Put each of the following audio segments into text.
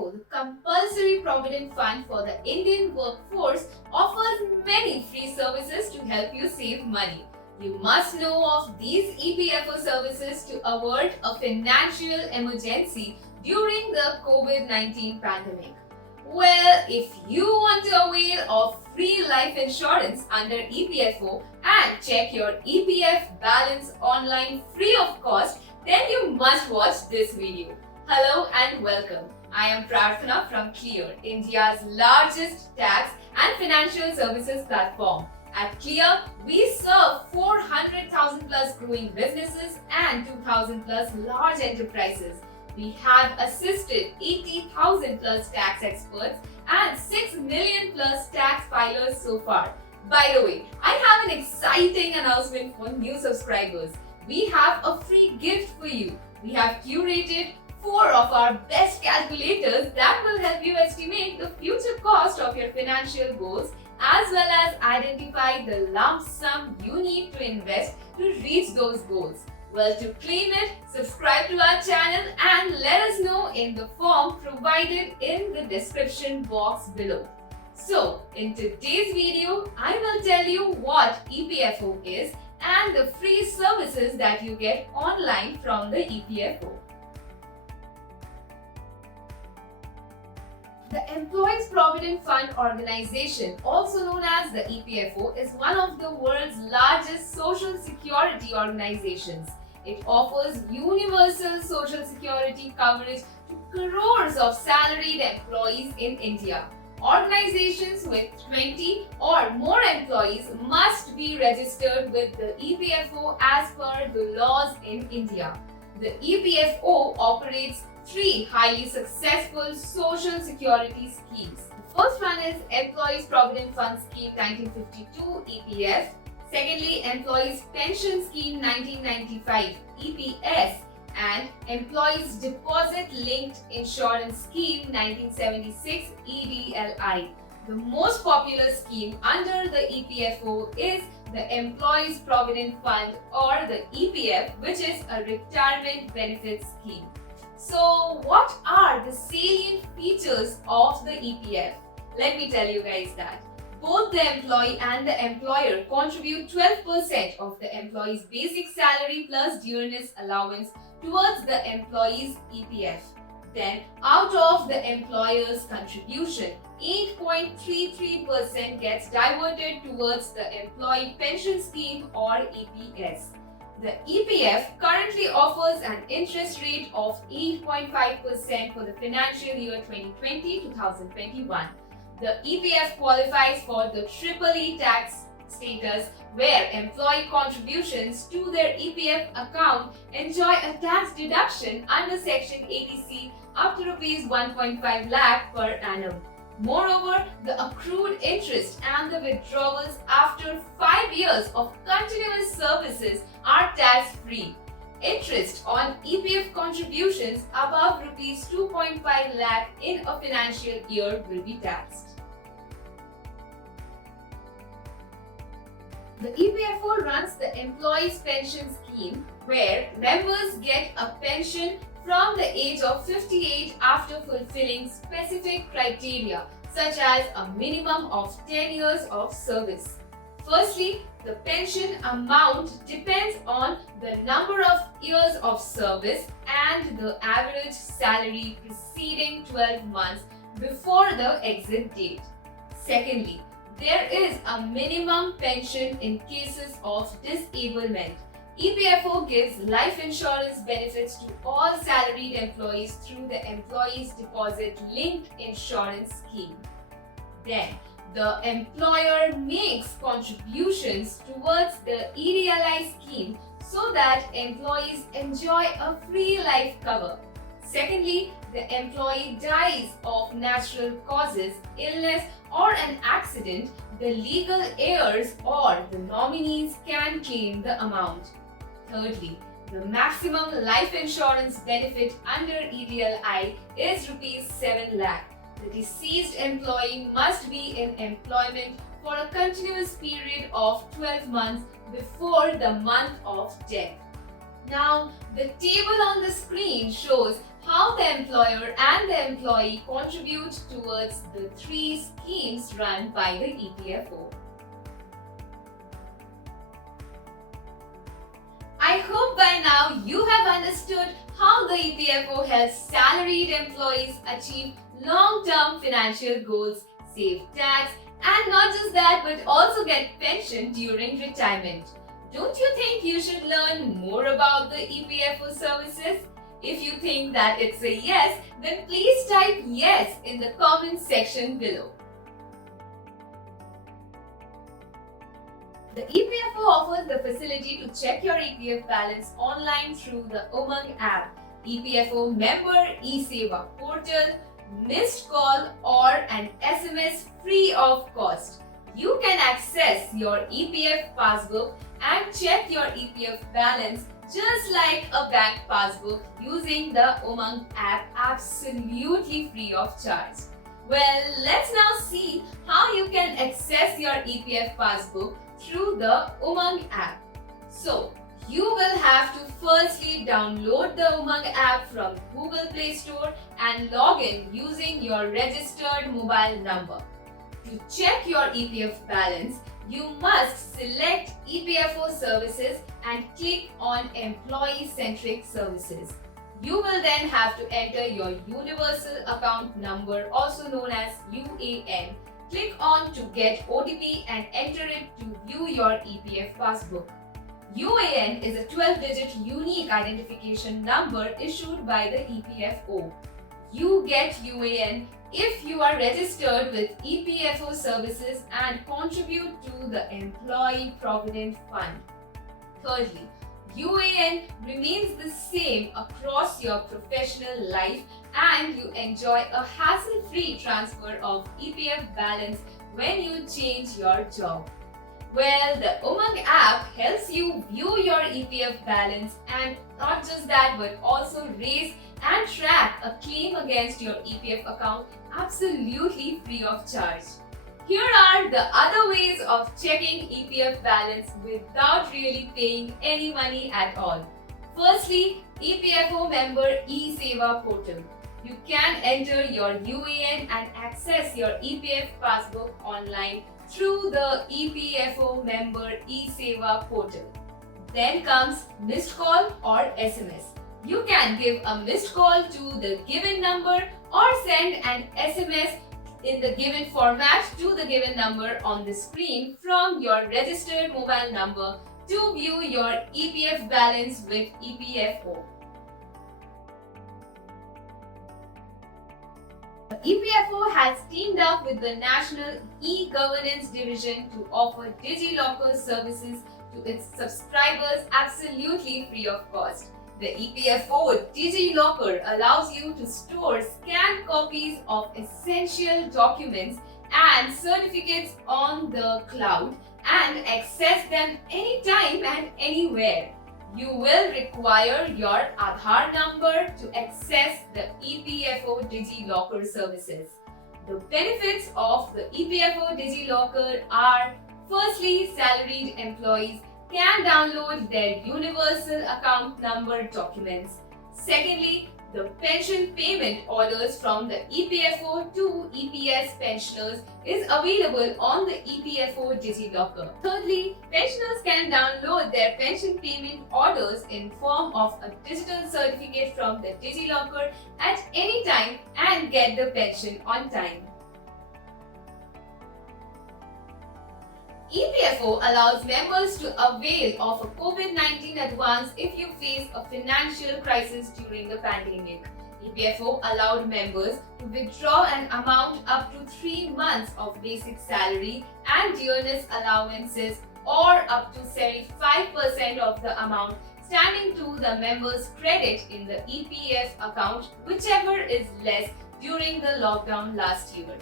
EPFO, the Compulsory Provident Fund for the Indian workforce, offers many free services to help you save money. You must know of these EPFO services to avoid a financial emergency during the COVID-19 pandemic. Well, if you want to avail of free life insurance under EPFO and check your EPF balance online free of cost, then you must watch this video. Hello and welcome. I am Prarthana from Clear, India's largest tax and financial services platform. At Clear, we serve 400,000 plus growing businesses and 2,000 plus large enterprises. We have assisted 80,000 plus tax experts and 6 million plus tax filers so far. By the way, I have an exciting announcement for new subscribers. We have a free gift for you. We have curated 4 of our best calculators that will help you estimate the future cost of your financial goals as well as identify the lump sum you need to invest to reach those goals. Well, to claim it, subscribe to our channel and let us know in the form provided in the description box below. So, in today's video, I will tell you what EPFO is and the free services that you get online from the EPFO. The Employees Provident Fund Organization, also known as the EPFO, is one of the world's largest social security organizations. It offers universal social security coverage to crores of salaried employees in India. Organizations with 20 or more employees must be registered with the EPFO as per the laws in India. The EPFO operates 3 highly successful social security schemes. The first one is Employees Provident Fund Scheme 1952 EPF. Secondly, Employees Pension Scheme 1995 EPS and Employees Deposit Linked Insurance Scheme 1976 EDLI. The most popular scheme under the EPFO is the Employees Provident Fund or the EPF, which is a retirement benefit scheme. So, what are the salient features of the EPF? Let me tell you guys that. Both the employee and the employer contribute 12% of the employee's basic salary plus dearness allowance towards the employee's EPF. Then, out of the employer's contribution, 8.33% gets diverted towards the Employee Pension Scheme or EPS. The EPF currently offers an interest rate of 8.5% for the financial year 2020-2021. The EPF qualifies for the EEE tax status where employee contributions to their EPF account enjoy a tax deduction under Section 80C up to Rs 1.5 lakh per annum. Moreover, the accrued interest and the withdrawals after 5 years of continuous services are tax-free. Interest on EPF contributions above Rs 2.5 lakh in a financial year will be taxed. The EPFO runs the Employees Pension Scheme where members get a pension from the age of 58 after fulfilling specific criteria such as a minimum of 10 years of service. Firstly, the pension amount depends on the number of years of service and the average salary preceding 12 months before the exit date. Secondly, there is a minimum pension in cases of disablement. EPFO gives life insurance benefits to all salaried employees through the Employees Deposit Linked Insurance Scheme. Then, the employer makes contributions towards the EDLI scheme so that employees enjoy a free life cover. Secondly, the employee dies of natural causes, illness or an accident, the legal heirs or the nominees can claim the amount. Thirdly, the maximum life insurance benefit under EDLI is Rs 7 lakh. The deceased employee must be in employment for a continuous period of 12 months before the month of death. Now, the table on the screen shows how how the employer and the employee contribute towards the three schemes run by the EPFO. I hope by now you have understood how the EPFO helps salaried employees achieve long-term financial goals, save tax, and not just that but also get pension during retirement. Don't you think you should learn more about the EPFO services? If you think that it's a yes, then please type yes in the comment section below. The EPFO offers the facility to check your EPF balance online through the Umang app, EPFO member eSeva portal, missed call or an SMS free of cost. You can access your EPF passbook and check your EPF balance just like a bank passbook using the Umang app absolutely free of charge. Well, let's now see how you can access your EPF passbook through the Umang app. So, you will have to firstly download the Umang app from Google Play Store and log in using your registered mobile number. To check your EPF balance, you must select EPFO services and click on Employee-Centric Services. You will then have to enter your Universal Account Number, also known as UAN. Click on to get OTP and enter it to view your EPF passbook. UAN is a 12-digit unique identification number issued by the EPFO. You get UAN if you are registered with EPFO services and contribute to the Employee Provident Fund. Thirdly, UAN remains the same across your professional life and you enjoy a hassle-free transfer of EPF balance when you change your job. Well, the Umang app helps you view your EPF balance and not just that but also raise and track a claim against your EPF account absolutely free of charge. Here are the other ways of checking EPF balance without really paying any money at all. Firstly, EPFO member eSeva portal. You can enter your UAN and access your EPF passbook online through the EPFO member eSeva portal. Then comes missed call or SMS. You can give a missed call to the given number or send an SMS in the given format to the given number on the screen from your registered mobile number to view your EPF balance with EPFO. The EPFO has teamed up with the National E-Governance Division to offer DigiLocker services to its subscribers absolutely free of cost. The EPFO DigiLocker allows you to store scanned copies of essential documents and certificates on the cloud and access them anytime and anywhere. You will require your Aadhaar number to access the EPFO DigiLocker services. The benefits of the EPFO DigiLocker are: firstly, salaried employees can download their Universal Account Number documents. Secondly, the pension payment orders from the EPFO to EPS pensioners is available on the EPFO DigiLocker. Thirdly, pensioners can download their pension payment orders in form of a digital certificate from the DigiLocker at any time and get the pension on time. EPFO allows members to avail of a COVID-19 advance if you face a financial crisis during the pandemic. EPFO allowed members to withdraw an amount up to 3 months of basic salary and dearness allowances or up to 75% of the amount standing to the member's credit in the EPF account, whichever is less during the lockdown last year.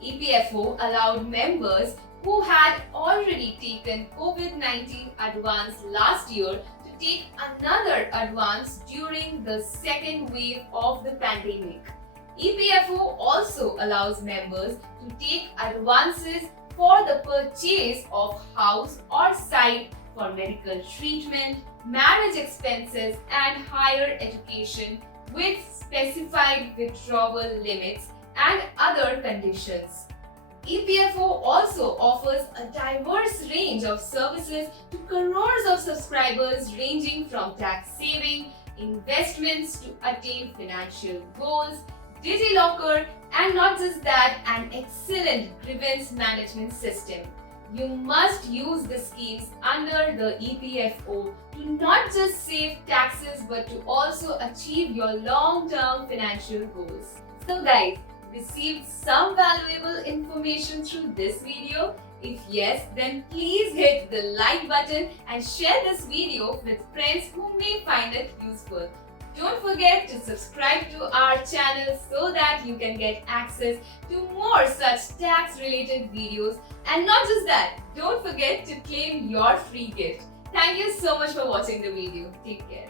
EPFO allowed members who had already taken COVID-19 advance last year to take another advance during the second wave of the pandemic. EPFO also allows members to take advances for the purchase of house or site for medical treatment, marriage expenses and higher education with specified withdrawal limits and other conditions. EPFO also offers a diverse range of services to crores of subscribers ranging from tax saving, investments to attain financial goals, DigiLocker, and not just that, an excellent grievance management system. You must use the schemes under the EPFO to not just save taxes but to also achieve your long-term financial goals. So guys, received some valuable information through this video? If yes, then please hit the like button and share this video with friends who may find it useful. Don't forget to subscribe to our channel so that you can get access to more such tax related videos, and not just that, don't forget to claim your free gift. Thank you so much for watching the video. Take care.